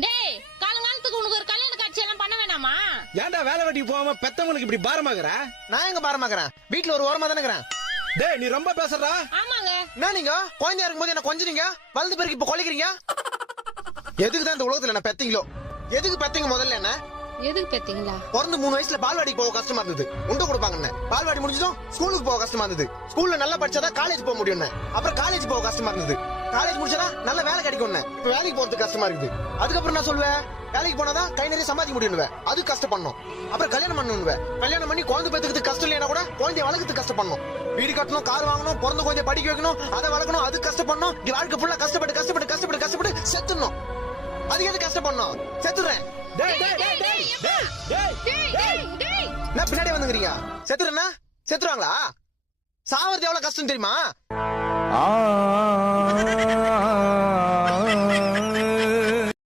டேய் காலங்காலத்துக்கு உனக்கு ஒரு கல்யாண காட்சி எல்லாம் பண்ண வேணாமா? ஏன்டா வேலை வெட்டிக்கு போகாம பெத்தவங்களுக்கு இப்படி பாரமாகற? நான் எங்க பாரமாக்குறேன்? வீட்டுல ஒரு ஓரமா தானே இருக்கிறேன். டேய் நீ ரொம்ப பேசுறா. ஆமாங்க. என்ன நீங்க குழந்தையா இருக்கும்போது என்ன கொஞ்சீங்க, வளர்ந்து பிறகு இப்ப கொலைக்கிறீங்க? எதுக்கு தான் இந்த உலகத்துல என்ன பெத்தீங்களோ? எதுக்கு பெத்தீங்க முதல்ல? என்ன எதுக்கு பெத்தீங்களா? பிறந்து 3 வயசுல பால்வாடிக்கு போக கஷ்டமா இருந்தது, உண்டு கொடுப்பாங்க. பால்வாடி முடிஞ்சதும் ஸ்கூலுக்கு போக கஷ்டமா இருந்தது, ஸ்கூல்ல நல்லா படிச்சாதான் காலேஜ் போக முடியும். அப்புறம் காலேஜ் போக கஷ்டமா இருந்தது, காலேஜ் முடிச்சதா நல்ல வேலை கிடைக்கும். இப்ப வேலைக்கு போறதுக்கு கஷ்டமா இருக்குது. அதுக்கப்புறம் நான் சொல்லுவேன், வேலைக்கு போனாதான் கை நிறைய சம்பாதிக்க முடியும், அது கஷ்டப்படணும். அப்புறம் கல்யாணம் பண்ணணும், கல்யாணம் பண்ணி குழந்தை பெத்துக்கிறதுக்கு கஷ்டம் இல்லைன்னா கூட குழந்தைய வளர்க்கறதுக்கு கஷ்டப்படணும். வீடு கட்டணும், கார் வாங்கணும், பிறந்த குழந்தைய படிக்க வைக்கணும், அதை வளர்க்கணும், அது கஷ்டப்படணும். வாழ்க்கை ஃபுல்லா கஷ்டப்பட்டு கஷ்டப்பட்டு கஷ்டப்பட்டு கஷ்டப்பட்டு செத்துடணும். அது எது கஷ்டப்படணும்? செத்துறேன். நான் பின்னாடி வந்துக்கிறீங்க. செத்துறேன்னா செத்துருவாங்களா? சாவறது எவ்வளவு கஷ்டம் தெரியுமா?